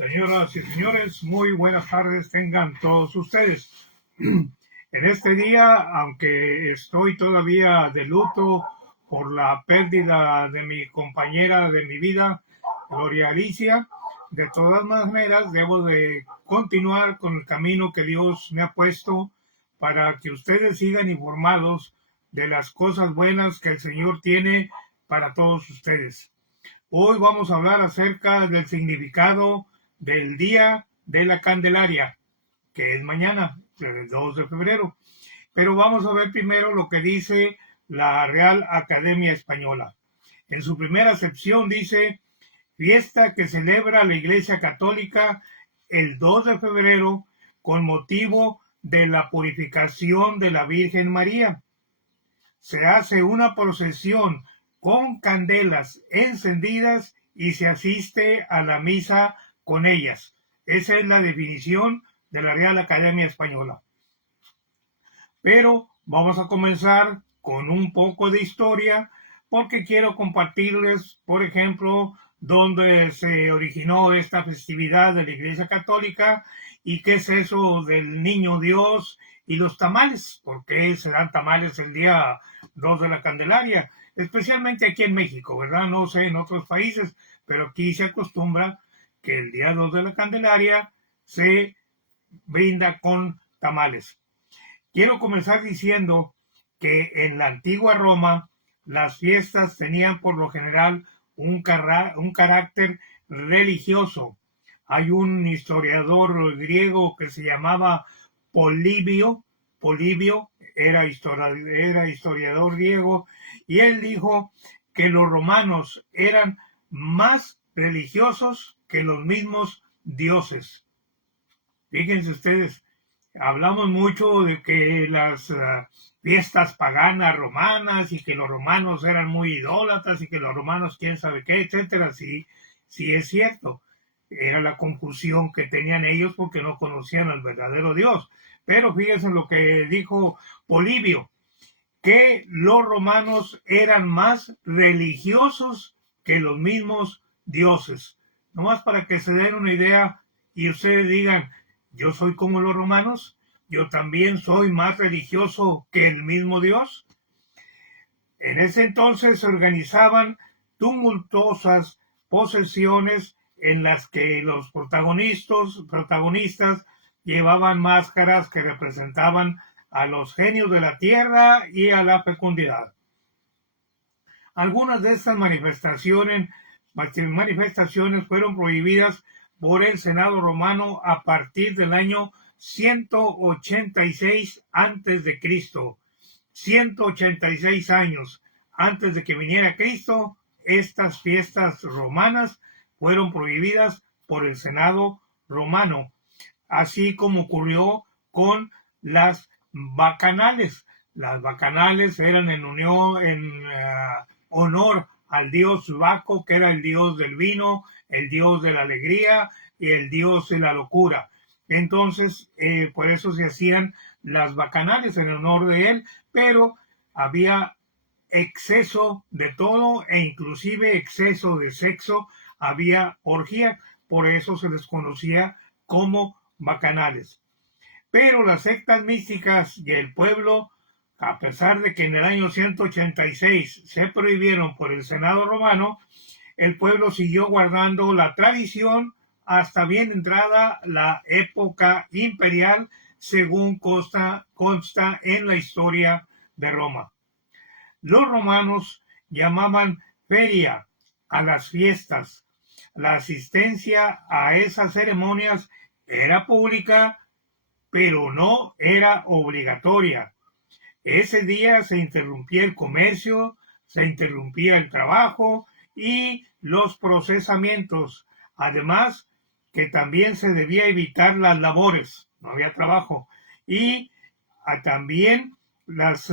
Señoras y señores, muy buenas tardes tengan todos ustedes. En este día, aunque estoy todavía de luto por la pérdida de mi compañera de mi vida, Gloria Alicia, de todas maneras debo de continuar con el camino que Dios me ha puesto para que ustedes sigan informados de las cosas buenas que el Señor tiene para todos ustedes. Hoy vamos a hablar acerca del significado del Día de la Candelaria, que es mañana, el 2 de febrero. Pero vamos a ver primero lo que dice la Real Academia Española. En su primera acepción dice: fiesta que celebra la Iglesia Católica el 2 de febrero con motivo de la purificación de la Virgen María. Se hace una procesión con candelas encendidas y se asiste a la misa con ellas. Esa es la definición de la Real Academia Española. Pero vamos a comenzar con un poco de historia porque quiero compartirles, por ejemplo, dónde se originó esta festividad de la Iglesia Católica y qué es eso del Niño Dios y los tamales, porque se dan tamales el día 2 de la Candelaria, especialmente aquí en México, ¿verdad? No sé en otros países, pero aquí se acostumbra que el día 2 de la Candelaria se brinda con tamales. Quiero comenzar diciendo que en la antigua Roma las fiestas tenían por lo general un carácter religioso. Hay un historiador griego que se llamaba Polibio. Polibio era historiador griego y él dijo que los romanos eran más religiosos que los mismos dioses. Fíjense ustedes, hablamos mucho de que las fiestas paganas romanas y que los romanos eran muy idólatras y que los romanos quién sabe qué, etcétera. Sí, sí es cierto. Era la confusión que tenían ellos porque no conocían al verdadero Dios. Pero fíjense lo que dijo Polibio, que los romanos eran más religiosos que los mismos dioses. Nomás para que se den una idea y ustedes digan: yo soy como los romanos, yo también soy más religioso que el mismo Dios. En ese entonces se organizaban tumultuosas procesiones en las que los protagonistas llevaban máscaras que representaban a los genios de la tierra y a la fecundidad. Algunas de estas manifestaciones fueron prohibidas por el Senado romano a partir del año 186 a.C. 186 años antes de que viniera Cristo, estas fiestas romanas fueron prohibidas por el Senado romano, así como ocurrió con las bacanales. Las bacanales eran en honor al dios Baco, que era el dios del vino, el dios de la alegría y el dios de la locura. Entonces, por eso se hacían las bacanales en honor de él, pero había exceso de todo e inclusive exceso de sexo, había orgía, por eso se les conocía como bacanales. Pero las sectas místicas y el pueblo, a pesar de que en el año 186 se prohibieron por el Senado romano, el pueblo siguió guardando la tradición hasta bien entrada la época imperial, según consta en la historia de Roma. Los romanos llamaban feria a las fiestas. La asistencia a esas ceremonias era pública, pero no era obligatoria. Ese día se interrumpía el comercio, se interrumpía el trabajo y los procesamientos. Además, que también se debía evitar las labores, no había trabajo, y también las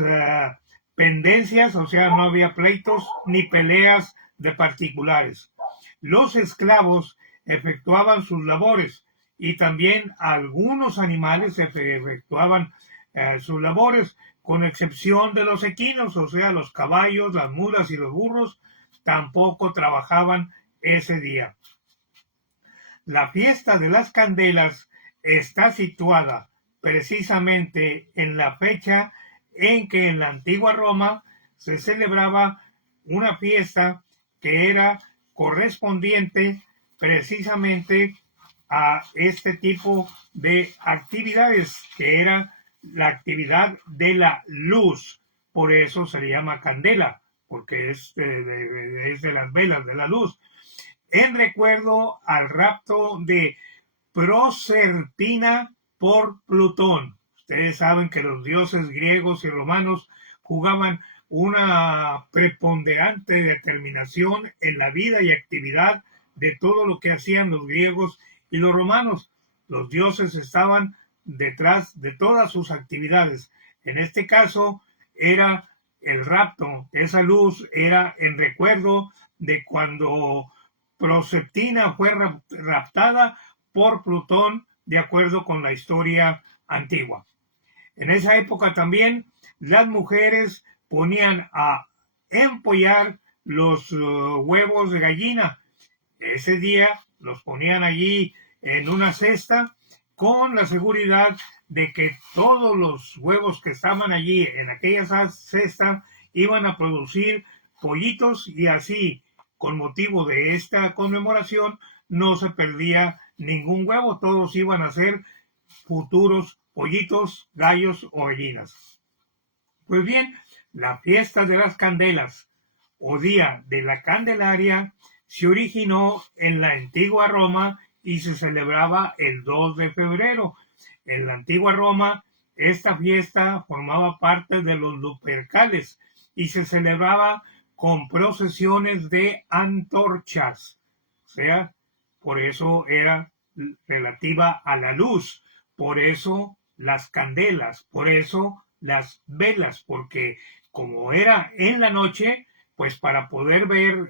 pendencias, o sea, no había pleitos ni peleas de particulares. Los esclavos efectuaban sus labores y también algunos animales efectuaban sus labores, con excepción de los equinos, o sea, los caballos, las mulas y los burros, tampoco trabajaban ese día. La fiesta de las candelas está situada precisamente en la fecha en que en la antigua Roma se celebraba una fiesta que era correspondiente precisamente a este tipo de actividades, que era la actividad de la luz. Por eso se le llama candela, porque es de las velas de la luz. En recuerdo al rapto de Proserpina por Plutón. Ustedes saben que los dioses griegos y romanos jugaban una preponderante determinación en la vida y actividad de todo lo que hacían los griegos y los romanos. Los dioses estaban detrás de todas sus actividades. En este caso era el rapto. Esa luz era en recuerdo de cuando Proserpina fue raptada por Plutón, de acuerdo con la historia antigua. En esa época también las mujeres ponían a empollar los huevos de gallina. Ese día los ponían allí en una cesta con la seguridad de que todos los huevos que estaban allí en aquella cesta iban a producir pollitos, y así, con motivo de esta conmemoración, no se perdía ningún huevo, todos iban a ser futuros pollitos, gallos o gallinas. Pues bien, la fiesta de las candelas o Día de la Candelaria se originó en la antigua Roma y se celebraba el 2 de febrero. En la antigua Roma, esta fiesta formaba parte de los Lupercales y se celebraba con procesiones de antorchas. O sea, por eso era relativa a la luz, por eso las candelas, por eso las velas, porque como era en la noche, pues para poder ver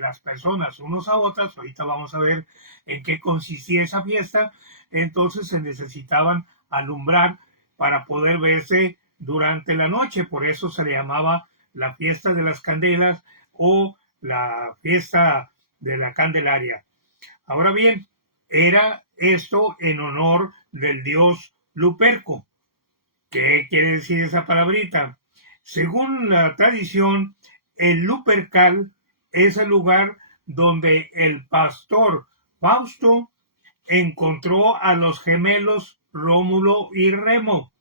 las personas unos a otras, ahorita vamos a ver en qué consistía esa fiesta, entonces se necesitaban alumbrar para poder verse durante la noche, por eso se le llamaba la fiesta de las candelas o la fiesta de la Candelaria. Ahora bien, era esto en honor del dios Luperco. ¿Qué quiere decir esa palabrita? Según la tradición, el Lupercal es el lugar donde el pastor Fausto encontró a los gemelos Rómulo y Remo.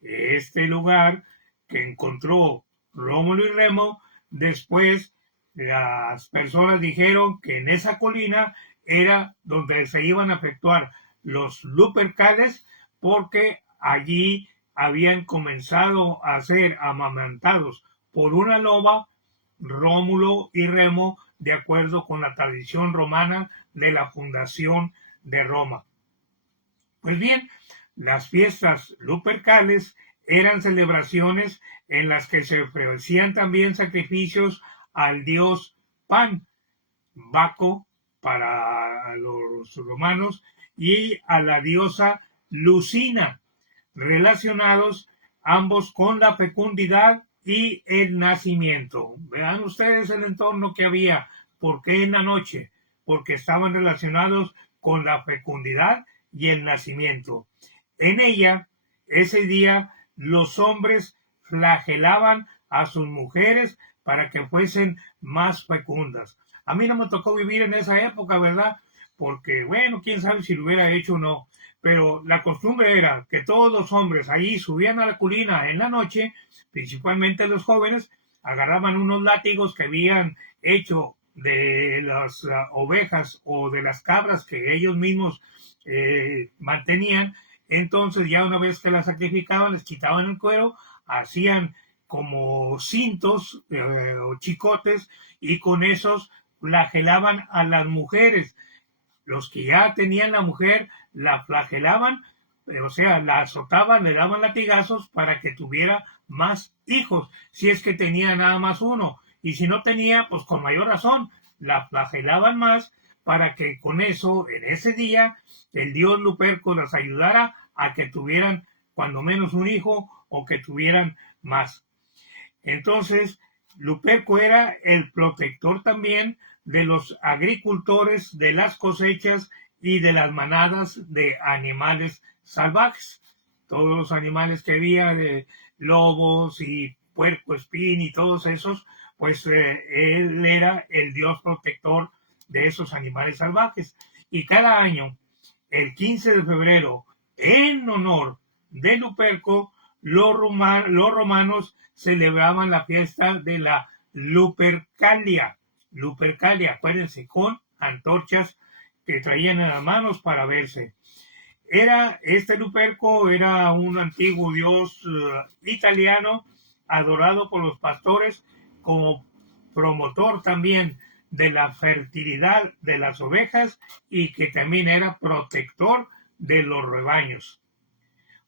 Este lugar que encontró Rómulo y Remo, después las personas dijeron que en esa colina era donde se iban a efectuar los Lupercales, porque allí habían comenzado a ser amamantados por una loba Rómulo y Remo, de acuerdo con la tradición romana de la fundación de Roma. Pues bien, las fiestas lupercales eran celebraciones en las que se ofrecían también sacrificios al dios Pan, Baco para los romanos, y a la diosa Lucina, relacionados ambos con la fecundidad y el nacimiento. Vean ustedes el entorno que había. ¿Por qué en la noche? Porque estaban relacionados con la fecundidad y el nacimiento. En ella, ese día, los hombres flagelaban a sus mujeres para que fuesen más fecundas. A mí no me tocó vivir en esa época, ¿verdad? Porque, bueno, quién sabe si lo hubiera hecho o no. Pero la costumbre era que todos los hombres allí subían a la colina en la noche, principalmente los jóvenes, agarraban unos látigos que habían hecho de las ovejas o de las cabras que ellos mismos mantenían. Entonces ya una vez que las sacrificaban, les quitaban el cuero, hacían como cintos o chicotes, y con esos flagelaban a las mujeres. Los que ya tenían la mujer la flagelaban, o sea, la azotaban, le daban latigazos para que tuviera más hijos, si es que tenía nada más uno, y si no tenía, pues con mayor razón, la flagelaban más para que con eso, en ese día, el dios Luperco las ayudara a que tuvieran cuando menos un hijo o que tuvieran más. Entonces, Luperco era el protector también de los agricultores, de las cosechas y de las manadas de animales salvajes. Todos los animales que había, de lobos y puerco espín y todos esos, pues él era el dios protector de esos animales salvajes. Y cada año, el 15 de febrero, en honor de Luperco, los romanos celebraban la fiesta de la Lupercalia. Lupercalia, acuérdense, con antorchas que traían en las manos para verse. Este Luperco era un antiguo dios italiano adorado por los pastores como promotor también de la fertilidad de las ovejas y que también era protector de los rebaños.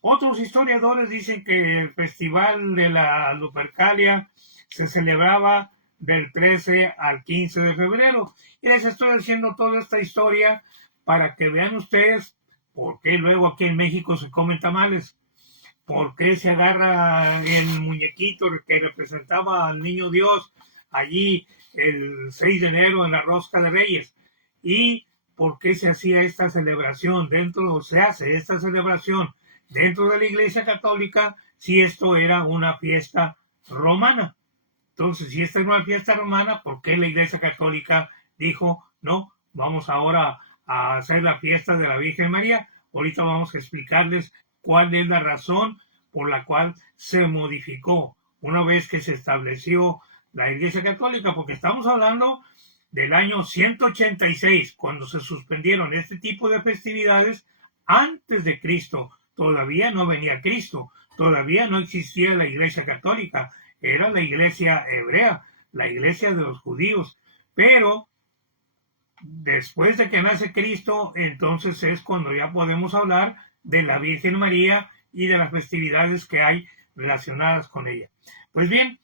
Otros historiadores dicen que el festival de la Lupercalia se celebraba del 13 al 15 de febrero. Y les estoy diciendo toda esta historia para que vean ustedes por qué luego aquí en México se comen tamales, por qué se agarra el muñequito que representaba al niño Dios allí el 6 de enero en la Rosca de Reyes, y por qué se hacía esta celebración se hace esta celebración dentro de la Iglesia Católica si esto era una fiesta romana. Entonces, si esta es una fiesta romana, ¿por qué la Iglesia Católica dijo, no, vamos ahora a hacer la fiesta de la Virgen María? Ahorita vamos a explicarles cuál es la razón por la cual se modificó una vez que se estableció la Iglesia Católica, porque estamos hablando del año 186, cuando se suspendieron este tipo de festividades antes de Cristo. Todavía no venía Cristo, todavía no existía la Iglesia Católica, era la Iglesia hebrea, la Iglesia de los judíos. Pero después de que nace Cristo, entonces es cuando ya podemos hablar de la Virgen María y de las festividades que hay relacionadas con ella. Pues bien,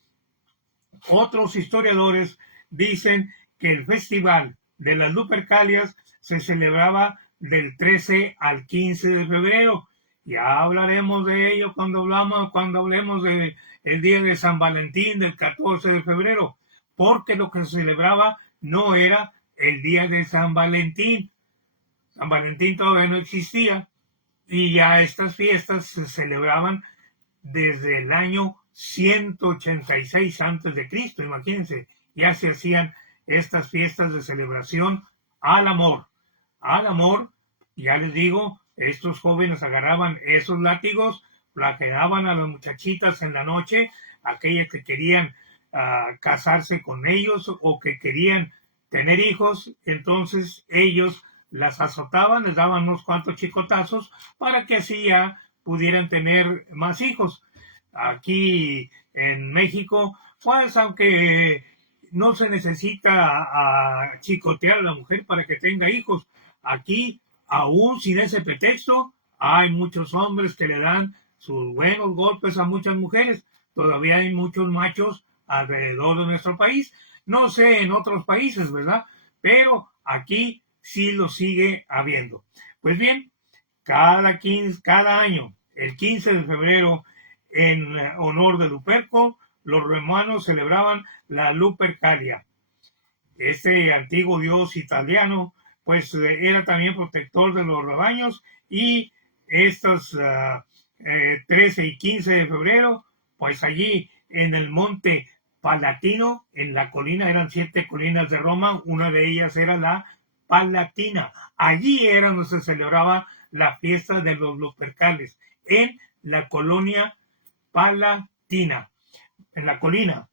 otros historiadores dicen que el festival de las Lupercalias se celebraba del 13 al 15 de febrero. Ya hablaremos de ello cuando hablemos de el día de San Valentín del 14 de febrero, porque lo que se celebraba no era el día de San Valentín. San Valentín todavía no existía y ya estas fiestas se celebraban desde el año 186 antes de Cristo. Imagínense, ya se hacían estas fiestas de celebración al amor. Al amor, ya les digo, estos jóvenes agarraban esos látigos, flagelaban a las muchachitas en la noche, aquellas que querían casarse con ellos o que querían tener hijos, entonces ellos las azotaban, les daban unos cuantos chicotazos para que así ya pudieran tener más hijos. Aquí en México, pues aunque no se necesita chicotear a la mujer para que tenga hijos, aquí aún sin ese pretexto hay muchos hombres que le dan sus buenos golpes a muchas mujeres. Todavía hay muchos machos alrededor de nuestro país. No sé en otros países, ¿verdad? Pero aquí sí lo sigue habiendo. Pues bien, cada año, el 15 de febrero, en honor de Luperco, los romanos celebraban la Lupercalia. Este antiguo dios italiano, pues era también protector de los rebaños, y estos 13 y 15 de febrero, pues allí en el monte Palatino, en la colina, eran 7 colinas de Roma, una de ellas era la Palatina. Allí era donde se celebraba la fiesta de los Lupercales, en la colonia Palatina, en la colina,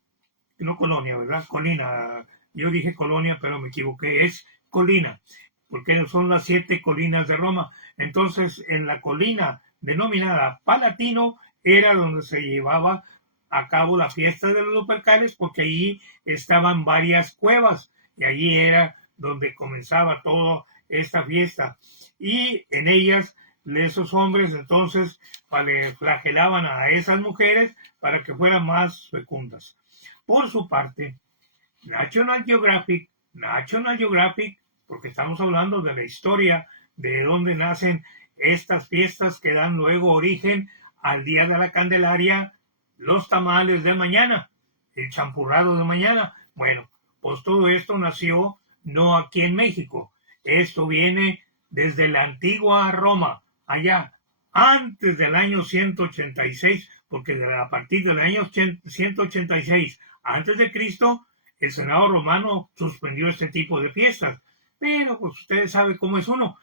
no colonia, ¿verdad? Colina. Yo dije colonia, pero me equivoqué, es colina, porque son las 7 colinas de Roma. Entonces, en la colina denominada Palatino era donde se llevaba a cabo la fiesta de los Lupercales, porque allí estaban varias cuevas y allí era donde comenzaba toda esta fiesta. Y en ellas, esos hombres entonces flagelaban a esas mujeres para que fueran más fecundas. Por su parte, National Geographic, porque estamos hablando de la historia de dónde nacen estas fiestas que dan luego origen al Día de la Candelaria, los tamales de mañana. el champurrado de mañana. Bueno, pues todo esto nació no aquí en México. Esto viene desde la antigua Roma, allá, antes del año 186, porque a partir del año 186 antes de Cristo, el Senado romano suspendió este tipo de fiestas. Pero pues ustedes saben cómo es uno.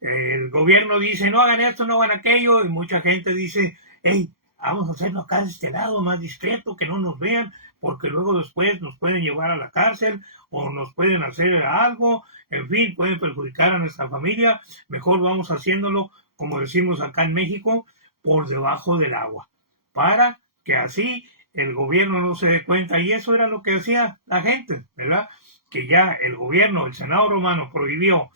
El gobierno dice, no hagan esto, no hagan aquello, y mucha gente dice, hey, vamos a hacerlo acá de este lado, más discreto, que no nos vean, porque luego después nos pueden llevar a la cárcel o nos pueden hacer algo, en fin, pueden perjudicar a nuestra familia. Mejor vamos haciéndolo, como decimos acá en México, por debajo del agua, para que así el gobierno no se dé cuenta. Y eso era lo que hacía la gente, ¿verdad? Que ya el gobierno, el Senado romano prohibió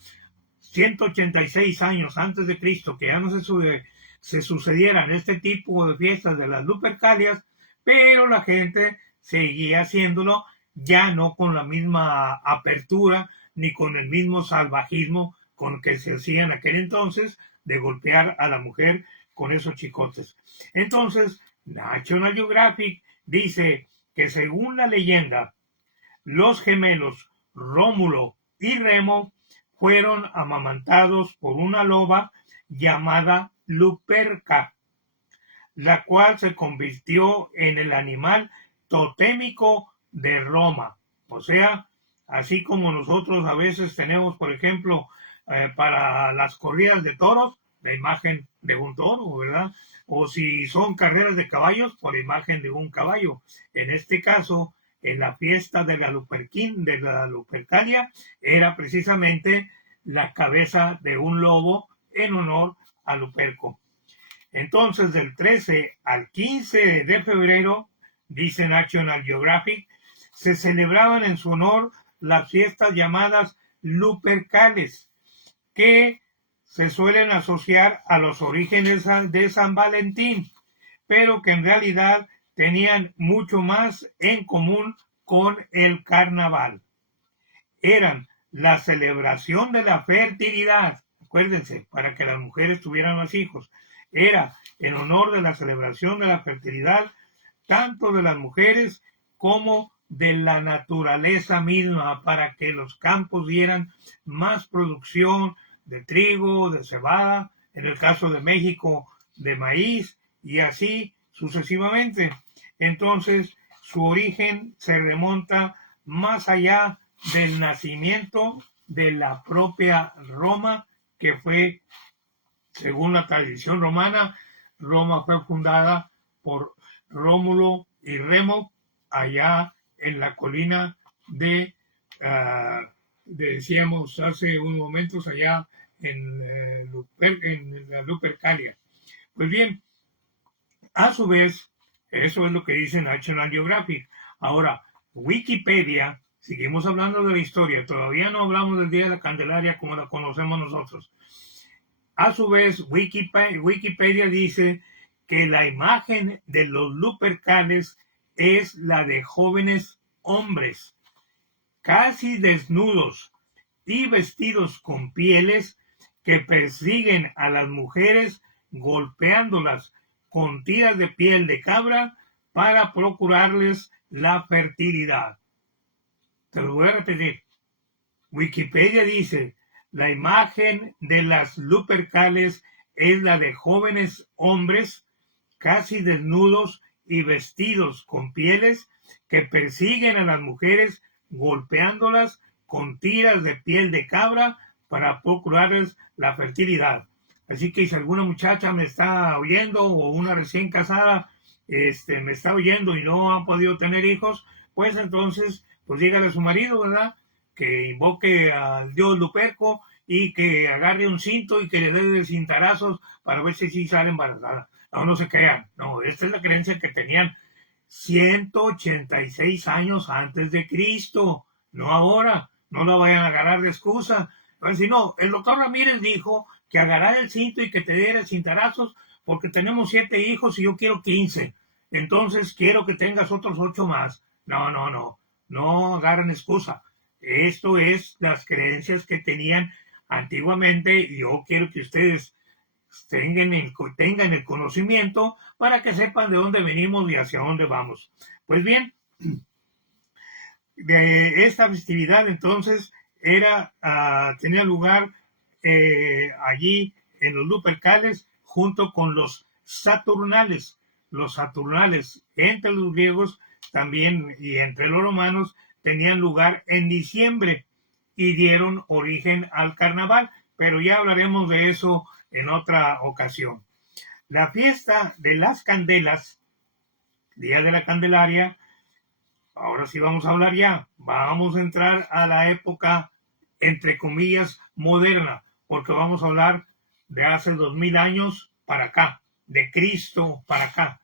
186 años antes de Cristo que ya no se sucedieran este tipo de fiestas de las Lupercalias, pero la gente seguía haciéndolo, ya no con la misma apertura ni con el mismo salvajismo con que se hacía en aquel entonces de golpear a la mujer con esos chicotes. Entonces, National Geographic dice que según la leyenda, los gemelos Rómulo y Remo fueron amamantados por una loba llamada Luperca, la cual se convirtió en el animal totémico de Roma. O sea, así como nosotros a veces tenemos, por ejemplo, para las corridas de toros, la imagen de un toro, ¿verdad? O si son carreras de caballos, por imagen de un caballo. En este caso, en la fiesta de la Lupercalia, era precisamente la cabeza de un lobo en honor a Luperco. Entonces, del 13 al 15 de febrero, dice National Geographic, se celebraban en su honor las fiestas llamadas Lupercales, que se suelen asociar a los orígenes de San Valentín, pero que en realidad tenían mucho más en común con el carnaval. Eran la celebración de la fertilidad, acuérdense, para que las mujeres tuvieran más hijos. Era en honor de la celebración de la fertilidad, tanto de las mujeres como de la naturaleza misma, para que los campos dieran más producción de trigo, de cebada, en el caso de México, de maíz, y así sucesivamente. Entonces, su origen se remonta más allá del nacimiento de la propia Roma, que fue, según la tradición romana, Roma fue fundada por Rómulo y Remo allá en la colina decíamos hace unos momentos, allá en la Lupercalia. Pues bien, a su vez, eso es lo que dice National Geographic. Ahora, Wikipedia, seguimos hablando de la historia, todavía no hablamos del Día de la Candelaria como la conocemos nosotros. A su vez, Wikipedia dice que la imagen de los Lupercales es la de jóvenes hombres, casi desnudos y vestidos con pieles, que persiguen a las mujeres golpeándolas con tiras de piel de cabra para procurarles la fertilidad. Te lo voy a repetir. Wikipedia dice, la imagen de las Lupercales es la de jóvenes hombres casi desnudos y vestidos con pieles, que persiguen a las mujeres golpeándolas con tiras de piel de cabra para procurarles la fertilidad. Así que si alguna muchacha me está oyendo o una recién casada me está oyendo y no ha podido tener hijos, pues entonces pues dígale a su marido, ¿verdad?, que invoque al dios Luperco y que agarre un cinto y que le dé de cintarazos para ver si sí sale embarazada. No se crean, no, esta es la creencia que tenían 186 años antes de Cristo, no ahora, no la vayan a agarrar de excusa. Si no, el doctor Ramírez dijo que agarrar el cinto y que te diera cintarazos porque tenemos 7 hijos y yo quiero 15, entonces quiero que tengas otros 8 más. No agarren excusa. Esto es las creencias que tenían antiguamente y yo quiero que ustedes tengan el conocimiento para que sepan de dónde venimos y hacia dónde vamos. Pues bien, de esta festividad entonces tenía lugar allí en los Lupercales junto con los Saturnales. Los Saturnales entre los griegos también y entre los romanos tenían lugar en diciembre y dieron origen al carnaval, pero ya hablaremos de eso en otra ocasión. La fiesta de las candelas, Día de la Candelaria, ahora sí vamos a hablar ya. Vamos a entrar a la época, entre comillas, moderna, porque vamos a hablar de hace 2000 años para acá, de Cristo para acá.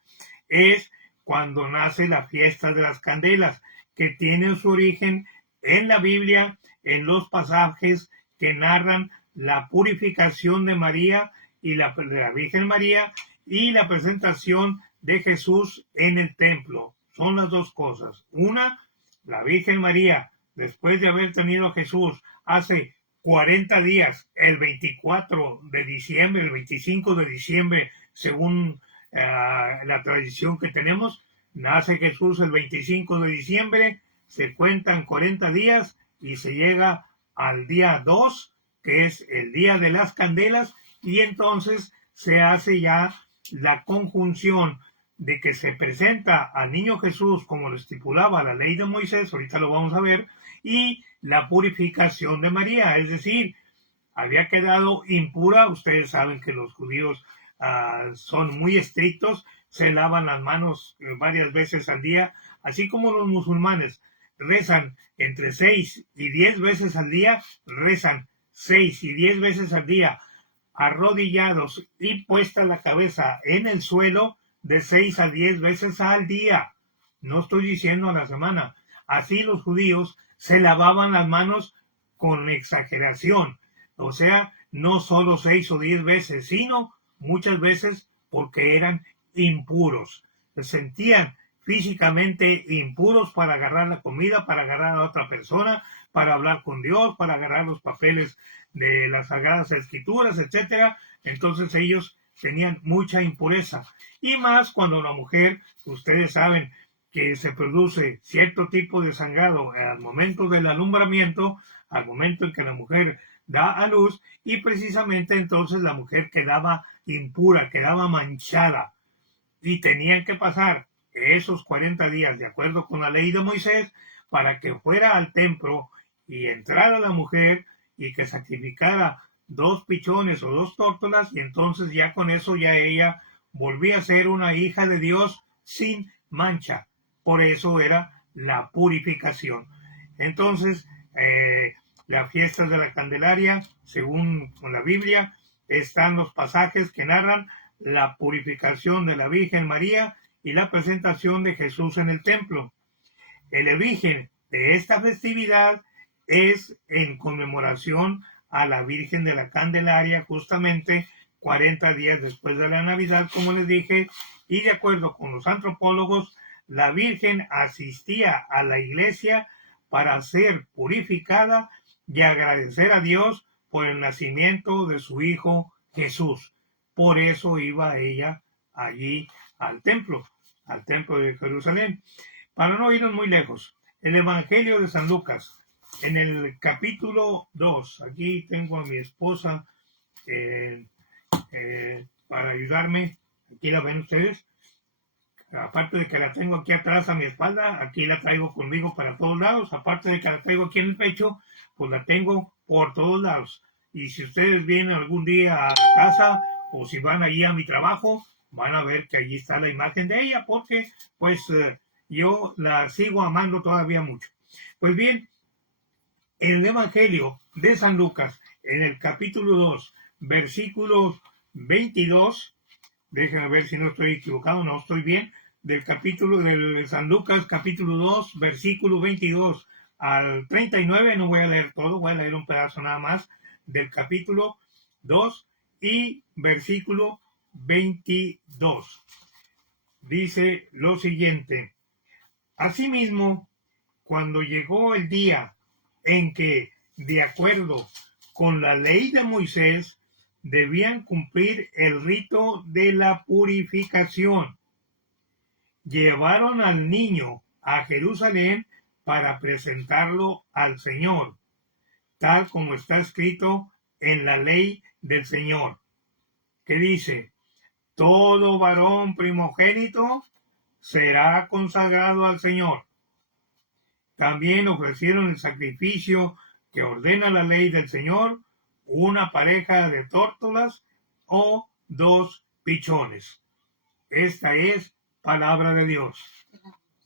Es cuando nace la fiesta de las candelas, que tiene su origen en la Biblia, en los pasajes que narran la purificación de María y de la Virgen María y la presentación de Jesús en el templo. Son las dos cosas. Una, la Virgen María, después de haber tenido a Jesús hace 40 días, el 24 de diciembre, el 25 de diciembre, según la tradición que tenemos, nace Jesús el 25 de diciembre, se cuentan 40 días y se llega al día 2, que es el día de las candelas, y entonces se hace ya la conjunción de que se presenta al niño Jesús como lo estipulaba la ley de Moisés, ahorita lo vamos a ver, y la purificación de María, es decir, había quedado impura. Ustedes saben que los judíos son muy estrictos, se lavan las manos varias veces al día, así como los musulmanes rezan entre 6 y 10 veces al día, rezan 6 y 10 veces al día, arrodillados y puesta la cabeza en el suelo de 6 a 10 veces al día. No estoy diciendo a la semana. Así los judíos se lavaban las manos con exageración. O sea, no solo 6 o 10 veces, sino muchas veces porque eran impuros. Se sentían físicamente impuros para agarrar la comida, para agarrar a otra persona, para hablar con Dios, para agarrar los papeles de las Sagradas Escrituras, etcétera. Entonces ellos tenían mucha impureza. Y más cuando la mujer, ustedes saben que se produce cierto tipo de sangrado al momento del alumbramiento, al momento en que la mujer da a luz, y precisamente entonces la mujer quedaba impura, quedaba manchada, y tenían que pasar esos 40 días de acuerdo con la ley de Moisés para que fuera al templo y entrara la mujer y que sacrificara 2 pichones o 2 tórtolas, y entonces ya con eso ya ella volvía a ser una hija de Dios sin mancha. Por eso era la purificación. Entonces, las fiestas de la Candelaria, según la Biblia, están los pasajes que narran la purificación de la Virgen María y la presentación de Jesús en el templo. El origen de esta festividad es en conmemoración a la Virgen de la Candelaria, justamente 40 días después de la Navidad, como les dije, y de acuerdo con los antropólogos, la Virgen asistía a la iglesia para ser purificada y agradecer a Dios por el nacimiento de su Hijo Jesús. Por eso iba ella allí al templo de Jerusalén. Para no irnos muy lejos, el Evangelio de San Lucas, en el capítulo 2, aquí tengo a mi esposa para ayudarme, aquí la ven ustedes, aparte de que la tengo aquí atrás a mi espalda, aquí la traigo conmigo para todos lados, aparte de que la traigo aquí en el pecho, pues la tengo por todos lados. Y si ustedes vienen algún día a casa o si van allí a mi trabajo, van a ver que allí está la imagen de ella, porque pues yo la sigo amando todavía mucho. Pues bien, en el Evangelio de San Lucas, en el capítulo 2, versículos 22, déjenme ver si no estoy equivocado, no estoy bien, del capítulo de San Lucas, capítulo 2, versículo 22 al 39, no voy a leer todo, voy a leer un pedazo nada más del capítulo 2 y versículo 22. Dice lo siguiente: Asimismo, cuando llegó el día en que, de acuerdo con la ley de Moisés, debían cumplir el rito de la purificación, llevaron al niño a Jerusalén para presentarlo al Señor, tal como está escrito en la ley del Señor, que dice: todo varón primogénito será consagrado al Señor. También ofrecieron el sacrificio que ordena la ley del Señor, una pareja de tórtolas o 2 pichones. Esta es palabra de Dios.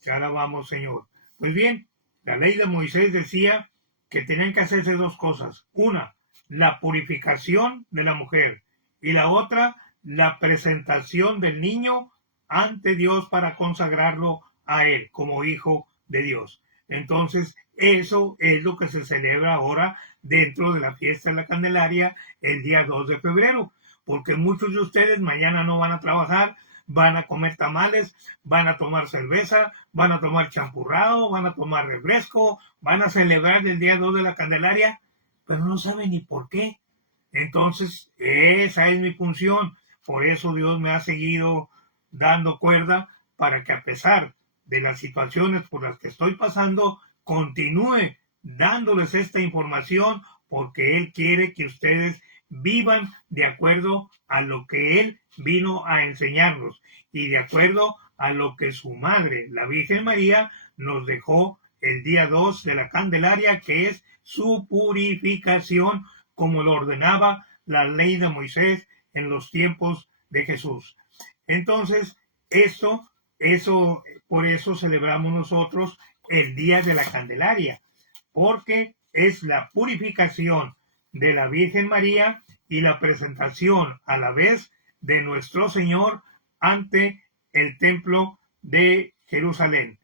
Te alabamos, Señor. Pues bien, la ley de Moisés decía que tenían que hacerse 2 cosas. Una, la purificación de la mujer, y la otra, la presentación del niño ante Dios para consagrarlo a él como hijo de Dios. Entonces, eso es lo que se celebra ahora dentro de la fiesta de la Candelaria el día 2 de febrero, porque muchos de ustedes mañana no van a trabajar, van a comer tamales, van a tomar cerveza, van a tomar champurrado, van a tomar refresco, van a celebrar el día 2 de la Candelaria, pero no saben ni por qué. Entonces, esa es mi función. Por eso Dios me ha seguido dando cuerda para que, a pesar de las situaciones por las que estoy pasando, continúe dándoles esta información, porque Él quiere que ustedes vivan de acuerdo a lo que Él vino a enseñarnos y de acuerdo a lo que su madre, la Virgen María, nos dejó el día 2 de la Candelaria, que es su purificación, como lo ordenaba la ley de Moisés en los tiempos de Jesús. Entonces, por eso celebramos nosotros el día de la Candelaria, porque es la purificación de la Virgen María y la presentación a la vez de nuestro Señor ante el templo de Jerusalén.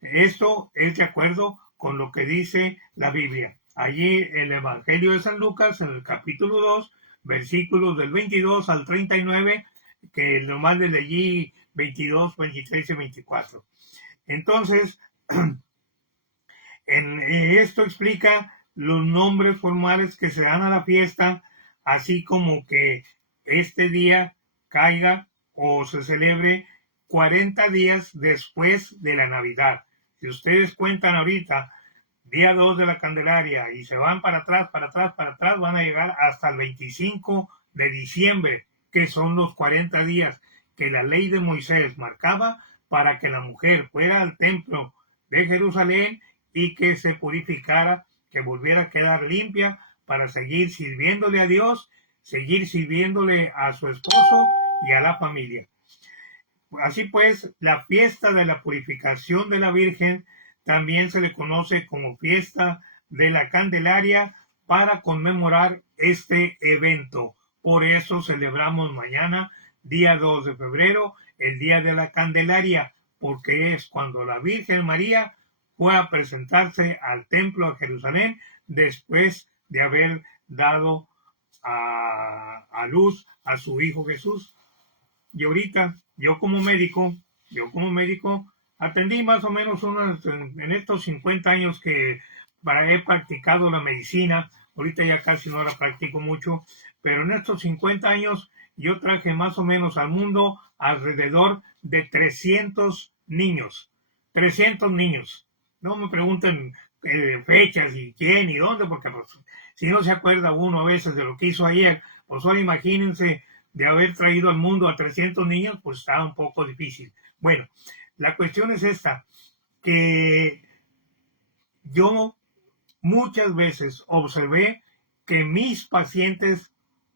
Esto es de acuerdo con lo que dice la Biblia. Allí el Evangelio de San Lucas, en el capítulo 2, versículos del 22 al 39, que nomás desde allí 22, 23 y 24. Entonces, esto explica los nombres formales que se dan a la fiesta, así como que este día caiga o se celebre 40 días después de la Navidad. Si ustedes cuentan ahorita, día 2 de la Candelaria, y se van para atrás, van a llegar hasta el 25 de diciembre, que son los 40 días que la ley de Moisés marcaba para que la mujer fuera al templo de Jerusalén y que se purificara, que volviera a quedar limpia para seguir sirviéndole a Dios, seguir sirviéndole a su esposo y a la familia. Así pues, la fiesta de la purificación de la Virgen también se le conoce como fiesta de la Candelaria para conmemorar este evento. Por eso celebramos mañana, día 2 de febrero, el día de la Candelaria, porque es cuando la Virgen María fue a presentarse al templo de Jerusalén después de haber dado a luz a su hijo Jesús. Y ahorita, yo como médico, atendí más o menos en estos 50 años que he practicado la medicina. Ahorita ya casi no la practico mucho, pero en estos 50 años yo traje más o menos al mundo alrededor de 300 niños. 300 niños. No me pregunten fechas y quién y dónde, porque pues, si no se acuerda uno a veces de lo que hizo ayer, pues ahora imagínense de haber traído al mundo a 300 niños, pues está un poco difícil. Bueno, la cuestión es esta, que yo muchas veces observé que mis pacientes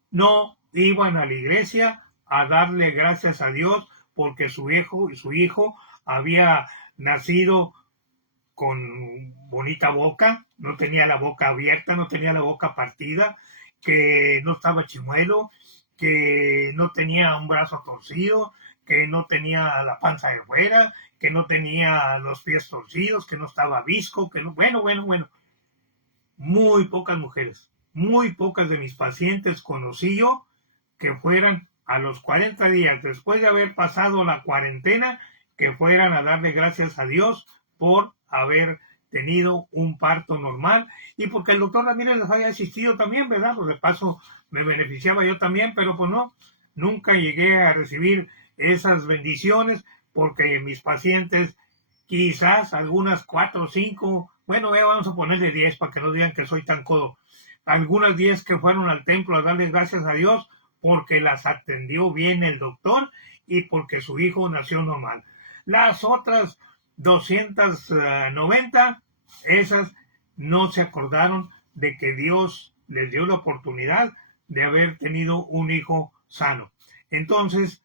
no iban a la iglesia a darle gracias a Dios porque su hijo había nacido con bonita boca, no tenía la boca abierta, no tenía la boca partida, que no estaba chimuelo, que no tenía un brazo torcido, que no tenía la panza de fuera, que no tenía los pies torcidos, que no estaba visco, que no, bueno. Muy pocas mujeres, muy pocas de mis pacientes conocí yo que fueran a los 40 días después de haber pasado la cuarentena, que fueran a darle gracias a Dios por haber tenido un parto normal y porque el doctor Ramírez les había asistido también, ¿verdad? Pues de paso me beneficiaba yo también, pero pues no, nunca llegué a recibir esas bendiciones porque mis pacientes quizás algunas 4 o 5, bueno, ya vamos a ponerle 10 para que no digan que soy tan codo. Algunas 10 que fueron al templo a darle gracias a Dios porque las atendió bien el doctor y porque su hijo nació normal. Las otras 290, esas no se acordaron de que Dios les dio la oportunidad de haber tenido un hijo sano. Entonces,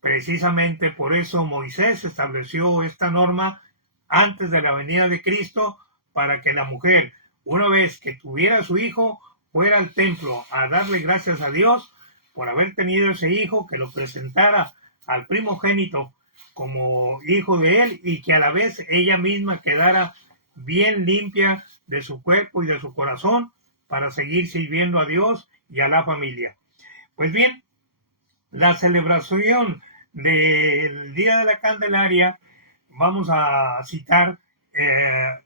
precisamente por eso Moisés estableció esta norma antes de la venida de Cristo, para que la mujer, una vez que tuviera su hijo, fuera al templo a darle gracias a Dios por haber tenido ese hijo, que lo presentara al primogénito como hijo de él y que a la vez ella misma quedara bien limpia de su cuerpo y de su corazón para seguir sirviendo a Dios y a la familia. Pues bien, la celebración del Día de la Candelaria, vamos a citar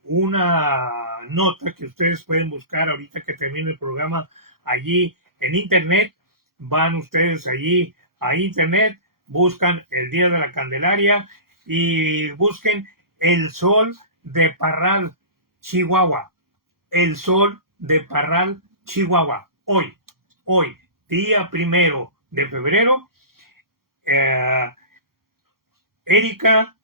una nota que ustedes pueden buscar ahorita que termine el programa allí en internet. Van ustedes allí a internet, buscan el Día de la Candelaria y busquen el sol de Parral, Chihuahua. El sol de Parral, Chihuahua. Hoy, día 1 de febrero, Erika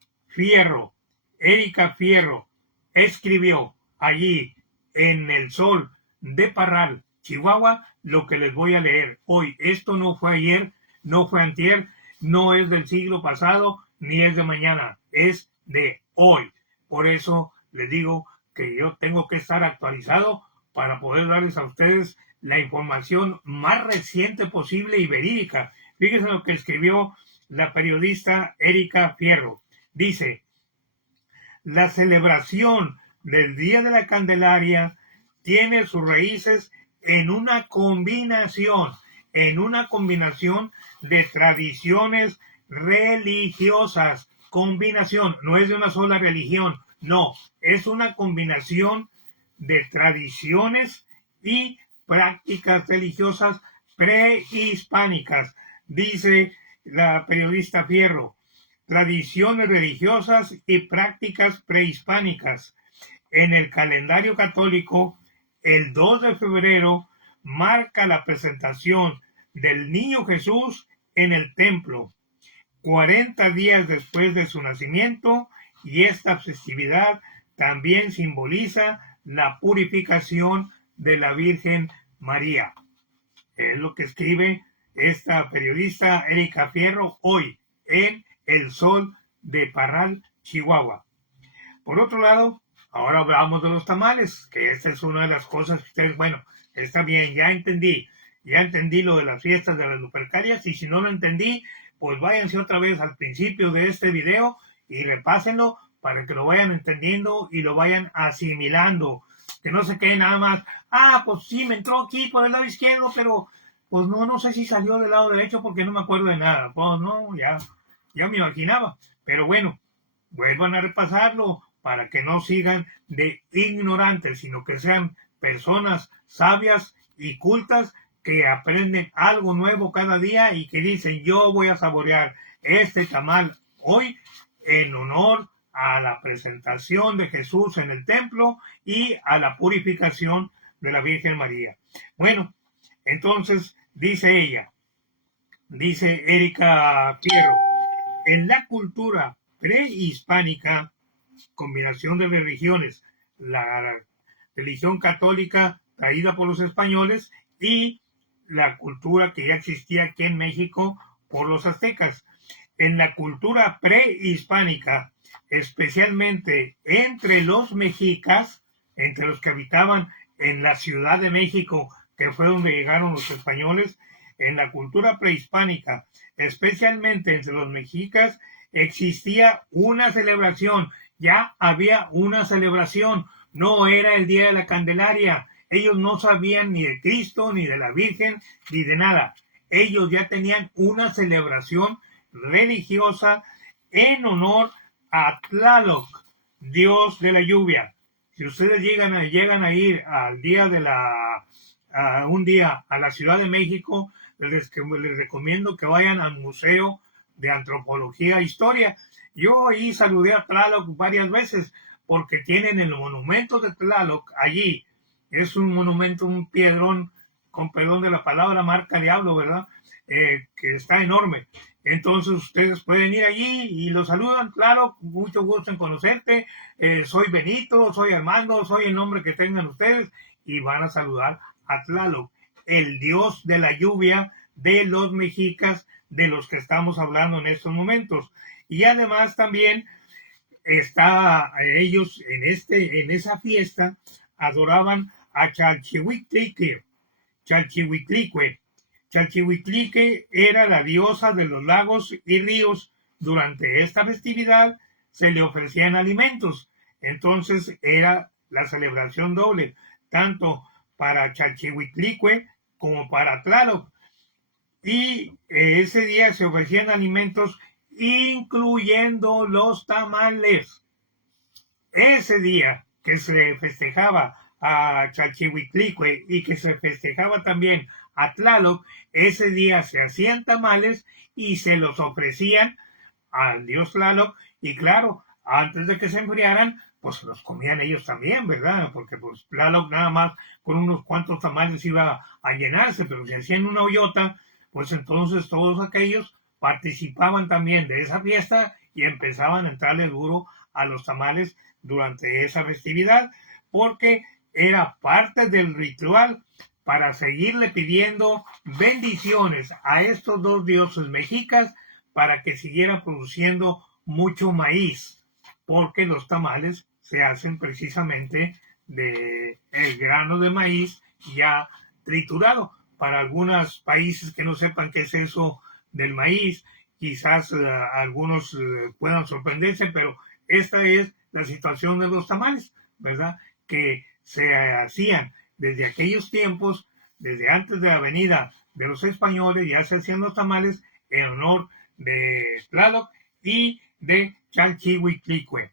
Fierro escribió allí en el sol de Parral, Chihuahua, lo que les voy a leer hoy. Esto no fue ayer, no fue antier, no es del siglo pasado, ni es de mañana, es de hoy. Por eso les digo que yo tengo que estar actualizado para poder darles a ustedes la información más reciente posible y verídica. Fíjense lo que escribió la periodista Erika Fierro. Dice: la celebración del Día de la Candelaria tiene sus raíces en una combinación de tradiciones religiosas. Combinación, no es de una sola religión, no, es una combinación de tradiciones y prácticas religiosas prehispánicas, dice la periodista Fierro. Tradiciones religiosas y prácticas prehispánicas. En el calendario católico, el 2 de febrero marca la presentación del niño Jesús en el templo, 40 días después de su nacimiento, y esta festividad también simboliza la purificación de la Virgen María. Es lo que escribe esta periodista Erika Fierro hoy en El Sol de Parral, Chihuahua. Por otro lado, ahora hablamos de los tamales, que esta es una de las cosas que ustedes, bueno, está bien, ya entendí lo de las fiestas de las Lupercarias, y si no lo entendí, pues váyanse otra vez al principio de este video y repásenlo para que lo vayan entendiendo y lo vayan asimilando, que no se quede nada más, pues sí, me entró aquí por el lado izquierdo, pero pues no sé si salió del lado derecho porque no me acuerdo de nada. Pues no, ya me imaginaba, pero bueno, vuelvan a repasarlo para que no sigan de ignorantes, sino que sean personas sabias y cultas que aprenden algo nuevo cada día y que dicen: yo voy a saborear este tamal hoy en honor a la presentación de Jesús en el templo y a la purificación de la Virgen María. Bueno, entonces dice Erika Fierro, en la cultura prehispánica, combinación de religiones, la religión católica traída por los españoles y la cultura que ya existía aquí en México por los aztecas. En la cultura prehispánica, especialmente entre los mexicas, entre los que habitaban en la Ciudad de México, que fue donde llegaron los españoles, en la cultura prehispánica, especialmente entre los mexicas, existía una celebración, ya había una celebración, no era el Día de la Candelaria. Ellos no sabían ni de Cristo, ni de la Virgen, ni de nada. Ellos ya tenían una celebración religiosa en honor a Tlaloc, Dios de la lluvia. Si ustedes llegan a ir al día de un día a la Ciudad de México, les recomiendo que vayan al Museo de Antropología e Historia, Yo ahí saludé a Tlaloc varias veces porque tienen el monumento de Tlaloc allí. Es un monumento, un piedrón, con perdón de la palabra, marca le hablo, ¿verdad? Que está enorme. Entonces ustedes pueden ir allí y lo saludan, claro, mucho gusto en conocerte, soy Benito, soy Armando, soy el nombre que tengan ustedes, y van a saludar a Tlaloc, el dios de la lluvia de los mexicas, de los que estamos hablando en estos momentos. Y además también está ellos en esa fiesta adoraban a Chalchihuitlique. Chalchihuitlique. Chalchihuitlique era la diosa de los lagos y ríos. Durante esta festividad se le ofrecían alimentos. Entonces era la celebración doble, tanto para Chalchihuitlique como para Tlaloc. Y ese día se ofrecían alimentos incluyendo los tamales. Ese día que se festejaba a Chalchihuitlique y que se festejaba también a Tlaloc, ese día se hacían tamales y se los ofrecían al dios Tlaloc, y claro, antes de que se enfriaran, pues los comían ellos también, ¿verdad? Porque pues Tlaloc nada más con unos cuantos tamales iba a llenarse, pero si hacían una hoyota, pues entonces todos aquellos participaban también de esa fiesta y empezaban a entrarle duro a los tamales durante esa festividad, porque era parte del ritual para seguirle pidiendo bendiciones a estos dos dioses mexicas para que siguieran produciendo mucho maíz, porque los tamales se hacen precisamente de el grano de maíz ya triturado. Para algunos países que no sepan qué es eso del maíz, quizás algunos puedan sorprenderse, pero esta es la situación de los tamales, ¿verdad? Que se hacían desde aquellos tiempos, desde antes de la venida de los españoles, ya se hacían los tamales en honor de Tlaloc y de Chalchihuitlique.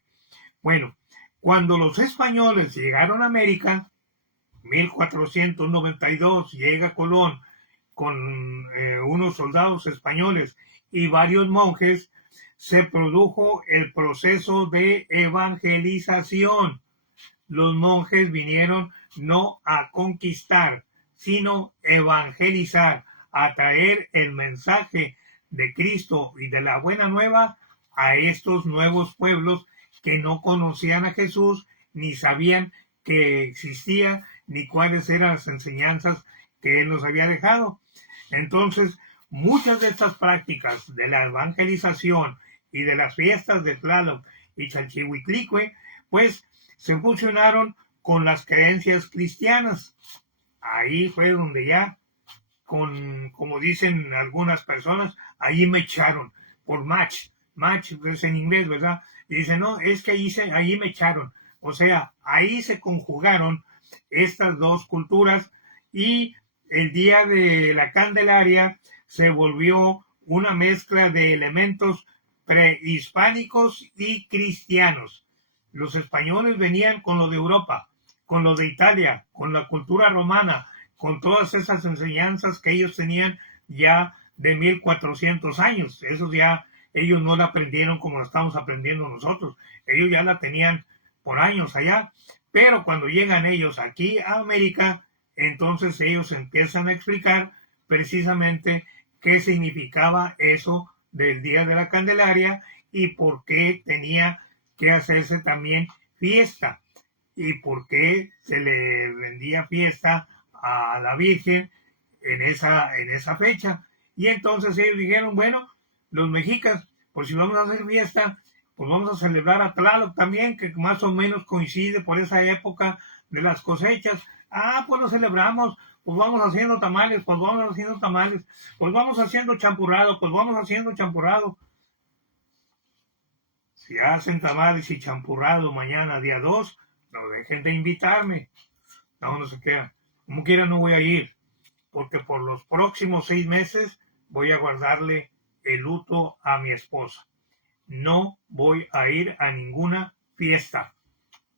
Bueno, cuando los españoles llegaron a América, 1492, llega Colón con unos soldados españoles y varios monjes, se produjo el proceso de evangelización. Los monjes vinieron no a conquistar, sino evangelizar, a traer el mensaje de Cristo y de la buena nueva a estos nuevos pueblos que no conocían a Jesús, ni sabían que existía, ni cuáles eran las enseñanzas que Él nos había dejado. Entonces, muchas de estas prácticas de la evangelización y de las fiestas de Tlaloc y Chalchihuitlique, pues se fusionaron con las creencias cristianas. Ahí fue donde ya, como dicen algunas personas, ahí me echaron por match es en inglés, ¿verdad? Y dicen, no, es que ahí me echaron. O sea, ahí se conjugaron estas dos culturas y el día de la Candelaria se volvió una mezcla de elementos prehispánicos y cristianos. Los españoles venían con lo de Europa, con lo de Italia, con la cultura romana, con todas esas enseñanzas que ellos tenían ya de 1400 años. Eso ya ellos no la aprendieron como la estamos aprendiendo nosotros. Ellos ya la tenían por años allá. Pero cuando llegan ellos aquí a América, entonces ellos empiezan a explicar precisamente qué significaba eso del Día de la Candelaria y por qué tenía que hacerse también fiesta y por qué se le rendía fiesta a la Virgen en esa fecha. Y entonces ellos dijeron, bueno, los mexicas, pues si vamos a hacer fiesta, pues vamos a celebrar a Tlaloc también, que más o menos coincide por esa época de las cosechas. Ah, pues lo celebramos, pues vamos haciendo tamales, pues vamos haciendo tamales, pues vamos haciendo champurrado, pues vamos haciendo champurrado. Si hacen tamales y champurrado mañana, día 2, no dejen de invitarme. No se queda. Como quiera no voy a ir, porque por los próximos 6 meses voy a guardarle el luto a mi esposa. No voy a ir a ninguna fiesta.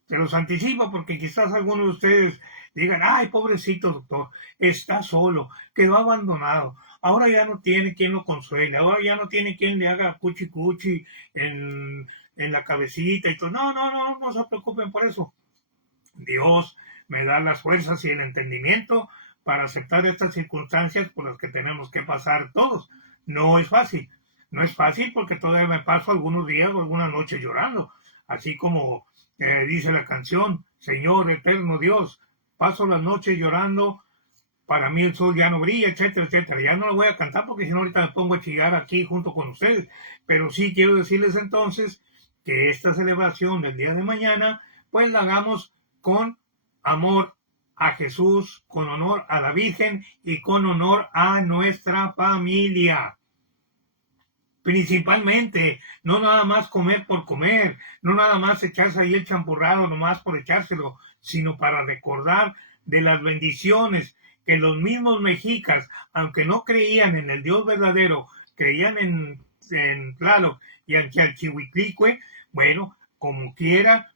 Se los anticipo porque quizás algunos de ustedes digan, ay, pobrecito doctor, está solo, quedó abandonado. ahora ya no tiene quien lo consuele, ahora ya no tiene quien le haga cuchi cuchi en la cabecita y todo. No, no, no, no se preocupen por eso. Dios me da las fuerzas y el entendimiento para aceptar estas circunstancias por las que tenemos que pasar todos. No es fácil. No es fácil porque todavía me paso algunos días o algunas noches llorando. Así como dice la canción, Señor eterno Dios, paso las noches llorando, para mí el sol ya no brilla, etcétera, etcétera. Ya no lo voy a cantar porque si no ahorita me pongo a chillar aquí junto con ustedes. Pero sí quiero decirles entonces que esta celebración del día de mañana, pues la hagamos con amor a Jesús, con honor a la Virgen y con honor a nuestra familia. Principalmente, no nada más comer por comer, no nada más echarse ahí el champurrado nomás por echárselo, sino para recordar de las bendiciones que los mismos mexicas, aunque no creían en el Dios verdadero, creían en Tlaloc y en Chalchihuitlicue, bueno, como quiera,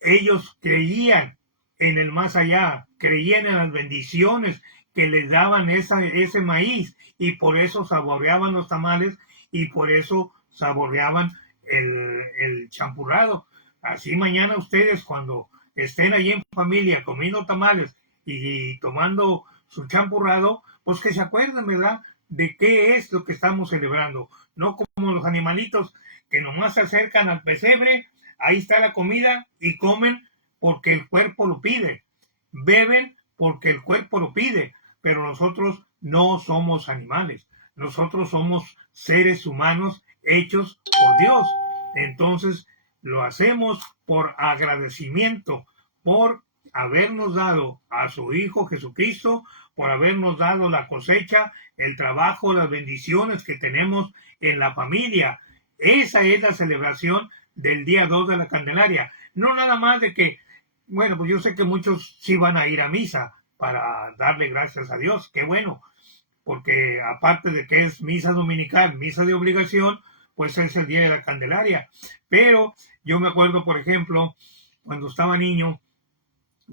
ellos creían en el más allá, creían en las bendiciones que les daban ese maíz y por eso saboreaban los tamales y por eso saboreaban el champurrado. Así mañana ustedes cuando estén allí en familia comiendo tamales y tomando su champurrado, pues que se acuerden, ¿verdad? De qué es lo que estamos celebrando. No como los animalitos que nomás se acercan al pesebre, ahí está la comida y comen porque el cuerpo lo pide. Beben porque el cuerpo lo pide, pero nosotros no somos animales. Nosotros somos seres humanos hechos por Dios. Entonces lo hacemos por agradecimiento, por habernos dado a su Hijo Jesucristo, por habernos dado la cosecha, el trabajo, las bendiciones que tenemos en la familia. Esa es la celebración del día 2 de la Candelaria. No nada más de que, bueno, pues yo sé que muchos sí van a ir a misa para darle gracias a Dios. Qué bueno, porque aparte de que es misa dominical, misa de obligación, pues es el día de la Candelaria. Pero yo me acuerdo, por ejemplo, cuando estaba niño,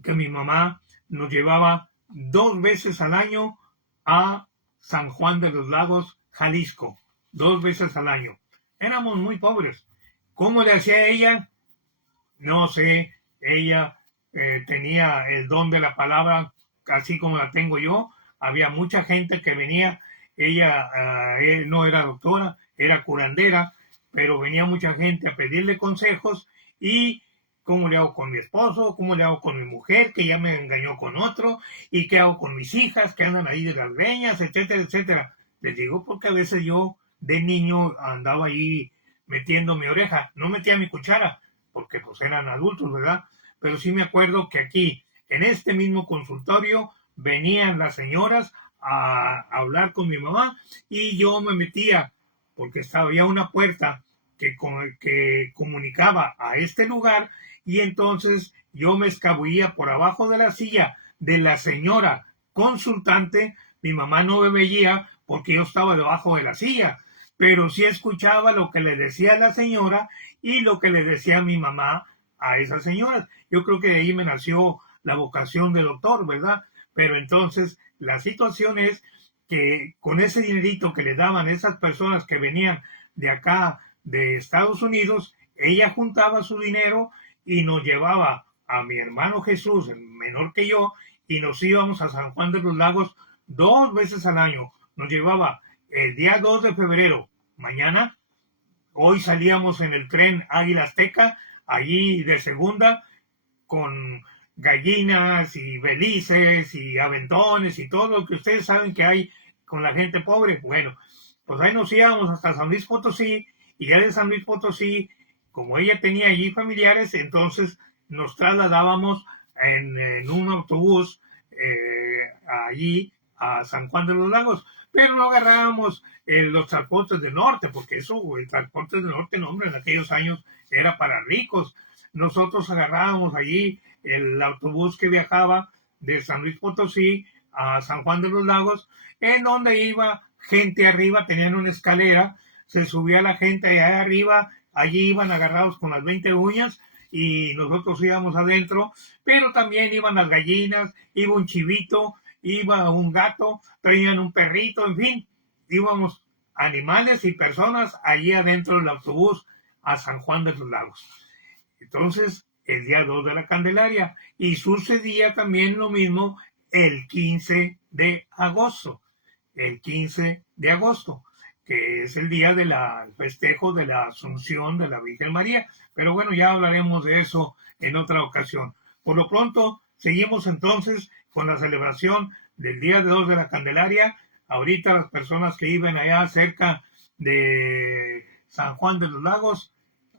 que mi mamá nos llevaba 2 veces al año a San Juan de los Lagos, Jalisco. 2 veces al año. Éramos muy pobres. ¿Cómo le hacía ella? No sé. Ella tenía el don de la palabra, así como la tengo yo. Había mucha gente que venía. Ella no era doctora, era curandera, pero venía mucha gente a pedirle consejos y cómo le hago con mi esposo, cómo le hago con mi mujer, que ya me engañó con otro, y qué hago con mis hijas que andan ahí de las leñas, etcétera, etcétera. Les digo porque a veces yo de niño andaba ahí metiendo mi oreja, no metía mi cuchara, porque pues eran adultos, ¿verdad? Pero sí me acuerdo que aquí, en este mismo consultorio, venían las señoras a hablar con mi mamá y yo me metía, porque estaba ya una puerta que comunicaba a este lugar y entonces yo me escabullía por abajo de la silla de la señora consultante. Mi mamá no me veía porque yo estaba debajo de la silla, pero sí escuchaba lo que le decía la señora y lo que le decía mi mamá a esas señoras. Yo creo que de ahí me nació la vocación de doctor, ¿verdad? Pero entonces la situación es que con ese dinerito que le daban esas personas que venían de acá, de Estados Unidos, ella juntaba su dinero y nos llevaba a mi hermano Jesús, el menor que yo, y nos íbamos a San Juan de los Lagos 2 veces al año. Nos llevaba el día 2 de febrero, mañana. Hoy salíamos en el tren Águila Azteca, allí de segunda, con gallinas y belices y aventones y todo lo que ustedes saben que hay con la gente pobre. Bueno, pues ahí nos íbamos hasta San Luis Potosí y ya de San Luis Potosí, como ella tenía allí familiares, entonces nos trasladábamos en un autobús allí a San Juan de los Lagos, pero no agarrábamos los transportes del norte, porque eso, el transporte del norte, no, hombre, en aquellos años era para ricos. Nosotros agarrábamos allí el autobús que viajaba de San Luis Potosí a San Juan de los Lagos, en donde iba gente arriba, tenían una escalera, se subía la gente allá arriba, allí iban agarrados con las 20 uñas y nosotros íbamos adentro, pero también iban las gallinas, iba un chivito, iba un gato, traían un perrito, en fin, íbamos animales y personas allí adentro del autobús a San Juan de los Lagos. Entonces, el día 2 de la Candelaria, y sucedía también lo mismo el 15 de agosto, que es el día del festejo de la Asunción de la Virgen María. Pero bueno, ya hablaremos de eso en otra ocasión. Por lo pronto, seguimos entonces con la celebración del día 2 de la Candelaria. Ahorita las personas que viven allá cerca de San Juan de los Lagos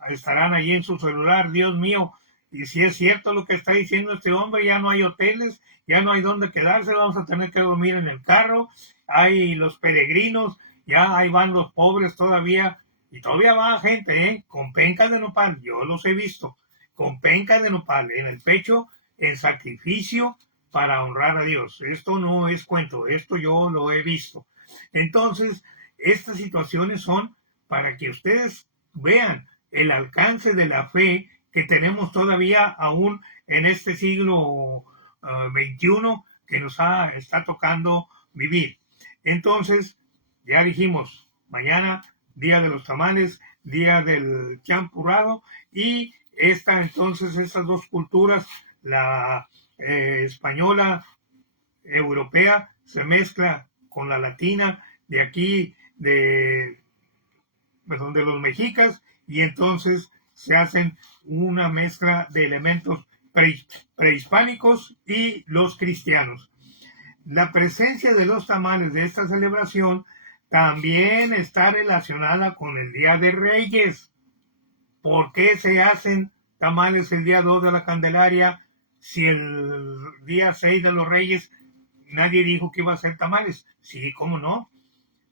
estarán allí en su celular, Dios mío, y si es cierto lo que está diciendo este hombre, ya no hay hoteles, ya no hay dónde quedarse, vamos a tener que dormir en el carro, hay los peregrinos, ya ahí van los pobres todavía, y todavía va gente, con pencas de nopal, yo los he visto, con pencas de nopal en el pecho, en sacrificio para honrar a Dios. Esto no es cuento, esto yo lo he visto. Entonces, estas situaciones son para que ustedes vean el alcance de la fe que tenemos todavía aún en este siglo XXI que nos está tocando vivir. Entonces, ya dijimos, mañana, día de los tamales, día del champurrado, y estas dos culturas, la española, europea, se mezcla con la latina de aquí, de los mexicas, y entonces se hacen una mezcla de elementos prehispánicos y los cristianos. La presencia de los tamales de esta celebración también está relacionada con el Día de Reyes. ¿Por qué se hacen tamales el día 2 de la Candelaria si el día 6 de los Reyes nadie dijo que iba a hacer tamales? Sí, ¿cómo no?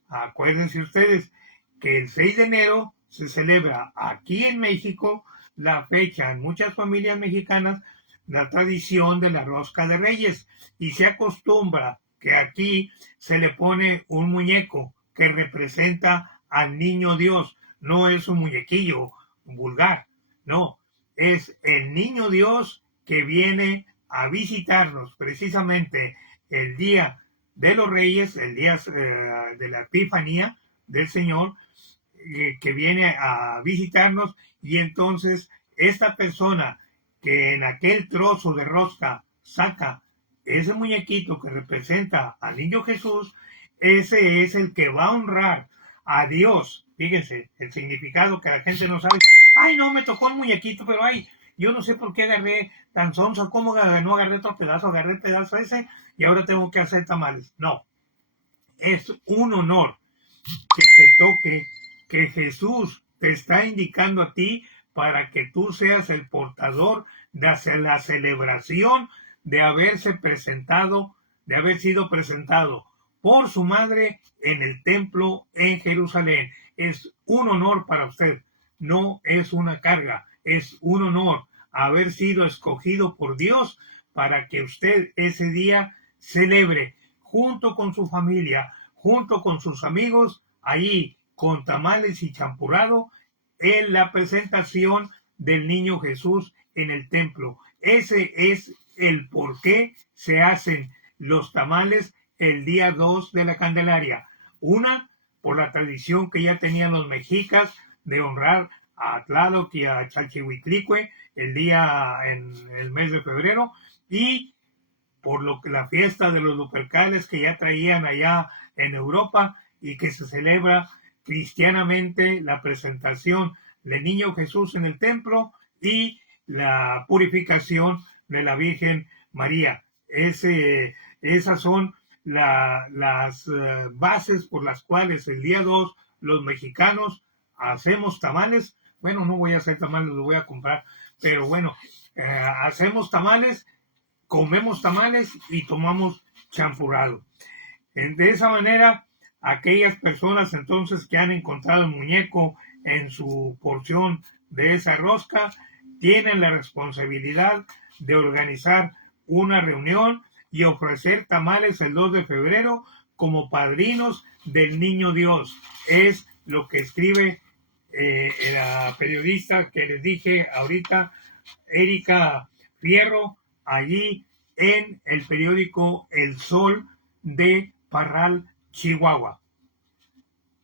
Acuérdense ustedes que el 6 de enero se celebra aquí en México la fecha en muchas familias mexicanas, la tradición de la rosca de Reyes, y se acostumbra que aquí se le pone un muñeco que representa al niño Dios. No es un muñequillo vulgar, no, es el niño Dios que viene a visitarnos precisamente el día de los Reyes, el día de la Epifanía del Señor, que viene a visitarnos, y entonces esta persona que en aquel trozo de rosca saca ese muñequito que representa al niño Jesús, ese es el que va a honrar a Dios. Fíjense el significado que la gente no sabe. Ay, no, me tocó el muñequito, pero ay, yo no sé por qué agarré tan sonso, cómo no agarré otro pedazo, agarré el pedazo ese y ahora tengo que hacer tamales. No, es un honor que te toque, que Jesús te está indicando a ti para que tú seas el portador de hacer la celebración de haberse presentado, de haber sido presentado por su madre en el templo en Jerusalén. Es un honor para usted, no es una carga, es un honor haber sido escogido por Dios para que usted ese día celebre junto con su familia, junto con sus amigos, allí con tamales y champurrado, en la presentación del niño Jesús en el templo. Ese es el por qué se hacen los tamales el día 2 de la Candelaria. Una, por la tradición que ya tenían los mexicas de honrar a Tlaloc y a Chalchihuitlicue el día en el mes de febrero, y por lo que la fiesta de los Lupercales que ya traían allá en Europa y que se celebra cristianamente la presentación del niño Jesús en el templo y la purificación de la Virgen María. Esas son las bases por las cuales el día 2 los mexicanos hacemos tamales. Bueno, no voy a hacer tamales, los voy a comprar, pero bueno, hacemos tamales, comemos tamales y tomamos champurrado. De esa manera, aquellas personas entonces que han encontrado el muñeco en su porción de esa rosca, tienen la responsabilidad de organizar una reunión y ofrecer tamales el 2 de febrero como padrinos del niño Dios. Es lo que escribe la periodista que les dije ahorita, Erika Fierro, allí en el periódico El Sol de Parral, Chihuahua.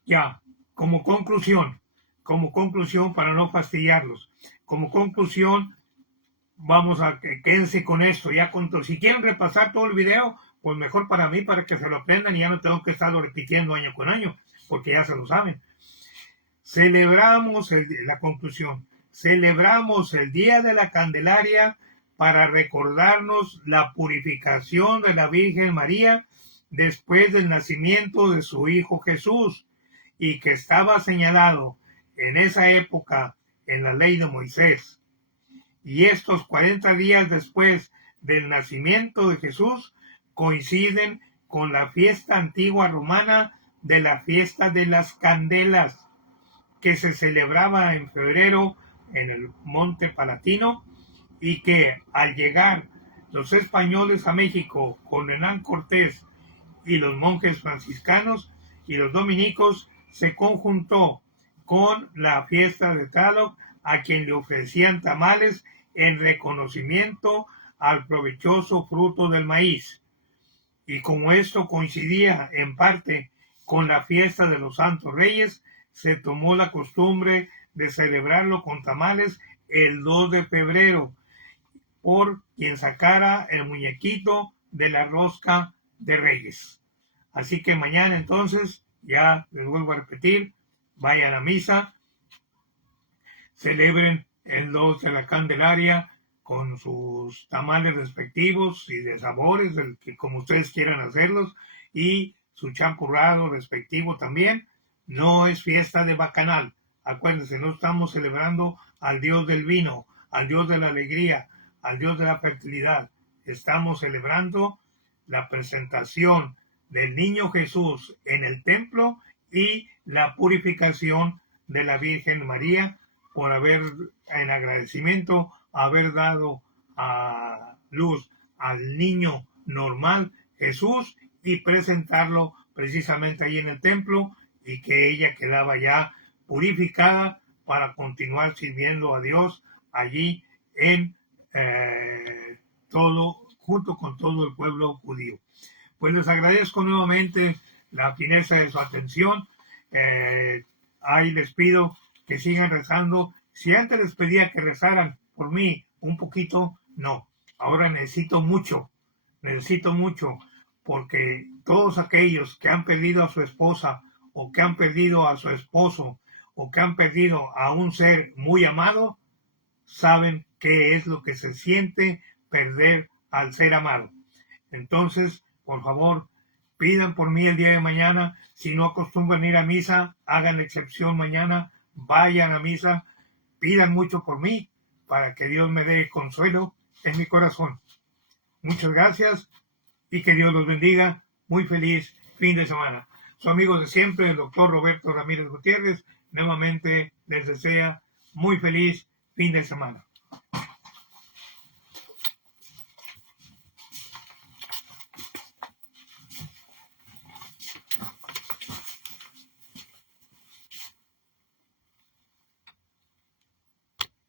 Ya, como conclusión para no fastidiarlos, como conclusión, vamos a que quédense con esto, ya con todo. Si quieren repasar todo el video, pues mejor para mí, para que se lo aprendan y ya no tengo que estarlo repitiendo año con año, porque ya se lo saben. Celebramos la conclusión, celebramos el Día de la Candelaria para recordarnos la purificación de la Virgen María después del nacimiento de su Hijo Jesús, y que estaba señalado en esa época en la ley de Moisés. Y estos 40 días después del nacimiento de Jesús coinciden con la fiesta antigua romana de la fiesta de las candelas, que se celebraba en febrero en el Monte Palatino, y que al llegar los españoles a México con Hernán Cortés y los monjes franciscanos y los dominicos, se conjuntó con la fiesta de Tlaloc, a quien le ofrecían tamales en reconocimiento al provechoso fruto del maíz. Y como esto coincidía en parte con la fiesta de los Santos Reyes, se tomó la costumbre de celebrarlo con tamales el 2 de febrero, por quien sacara el muñequito de la rosca de Reyes. Así que mañana entonces, ya les vuelvo a repetir, vayan a misa, celebren el 2 de la Candelaria con sus tamales respectivos y de sabores, como ustedes quieran hacerlos, y su champurrado respectivo también. No es fiesta de bacanal. Acuérdense, no estamos celebrando al Dios del vino, al Dios de la alegría, al Dios de la fertilidad. Estamos celebrando la presentación del niño Jesús en el templo y la purificación de la Virgen María, por haber, en agradecimiento, haber dado a luz al niño normal Jesús y presentarlo precisamente ahí en el templo, y que ella quedaba ya purificada para continuar sirviendo a Dios allí en junto con todo el pueblo judío. Pues les agradezco nuevamente la fineza de su atención. Ahí les pido que sigan rezando. Si antes les pedía que rezaran por mí un poquito, no. Ahora necesito mucho, porque todos aquellos que han perdido a su esposa, o que han perdido a su esposo, o que han perdido a un ser muy amado, saben qué es lo que se siente perder al ser amado. Entonces, por favor, pidan por mí el día de mañana. Si no acostumbran ir a misa, hagan la excepción mañana, vayan a misa, pidan mucho por mí, para que Dios me dé consuelo en mi corazón. Muchas gracias y que Dios los bendiga. Muy feliz fin de semana. Su amigo de siempre, el doctor Roberto Ramírez Gutiérrez, nuevamente les desea muy feliz fin de semana.